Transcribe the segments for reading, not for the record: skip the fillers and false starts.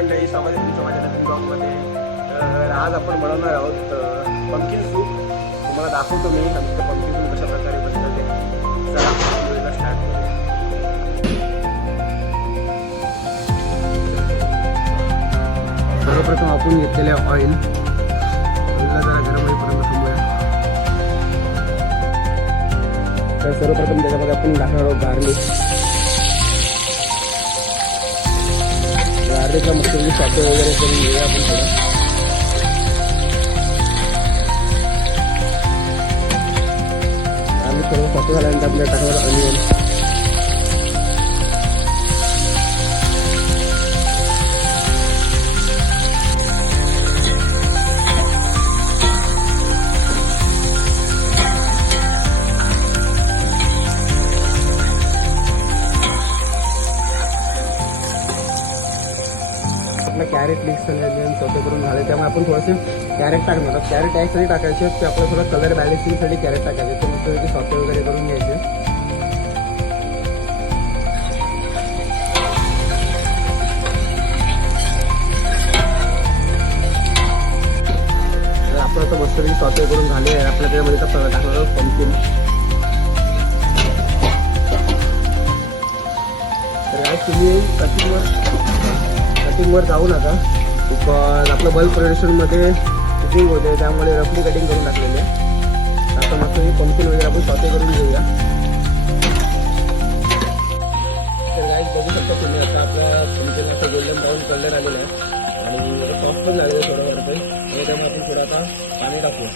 मंडळी, स्वागत आहे तुमचं माझ्या नवीन ब्लॉगमध्ये. तर आज आपण बनवणार आहोत पंपकिन सूप. तुम्हाला दाखवतो मी आमचं पंपकिन सूप कशा प्रकारे बनतं ते. चला व्हिडिओला स्टार्ट करूया. सर्वप्रथम आपण घेतलेले ऑइल जरा गरम होईपर्यंत थांबूया. तर सर्वप्रथम त्याच्यामध्ये आपण टाकणार आहोत गार्लिकला मस्त साठे वगैरे करून घेऊया आपण थोडं. गार्लिक थोडं साठे झाल्यानंतर आपल्याला टाकणार ऑनियन. कॅरेट मिक्स सोपे करून झाले, त्यामुळे आपण थोडेसे कॅरेट टाकणार आहोत. कॅरेट यासाठी टाकायचे की आपल्याला थोडं कलर बॅलन्सिंगसाठी कॅरेट टाकायचे. तर मस्त सोपे वगैरे करून घ्यायचे. आपलं तर मस्तपैकी सोपे करून झाले. आपल्या त्यामध्ये टाकणार आहोत पंपकिन. तर आज तुम्ही कटिंगवर जाऊ नका, बिकॉज आपलं बल्क प्रोडक्शनमध्ये कुकिंग होते, त्यामुळे रफली कटिंग करून टाकलेले. आता मस्त पंपकिन वगैरे आपण सॉटे करून घेऊया. तर गाईस बघू शकता तुम्ही, आता आपल्या पंपकिन असं गोल्डन ब्राऊन कलर आलेला आहे आणि सॉफ्ट पण झालेलं आहे थोडं वरती. आणि त्यामुळे आपण थोडं आता पाणी टाकूया.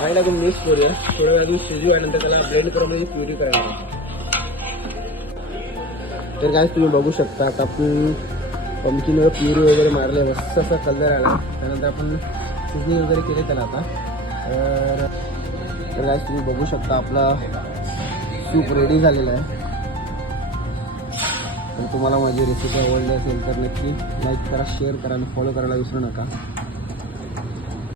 पाणी टाकून मिक्स करूया. थोड्या वेळ आधी शिजू आहे, नंतर त्याला ब्लेंड करून प्युरी करायला. तर काय तुम्ही बघू शकता, आता आपण पंपकिनवर प्युरी वगैरे मारले, मस्त असा कलर आला. त्यानंतर आपण शिजणी वगैरे केले त्याला. आता तर काय तुम्ही बघू शकता, आपला सूप रेडी झालेला आहे. तर तुम्हाला माझी रेसिपी आवडली असेल तर नक्की लाईक करा, शेअर करा आणि फॉलो करायला विसरू नका.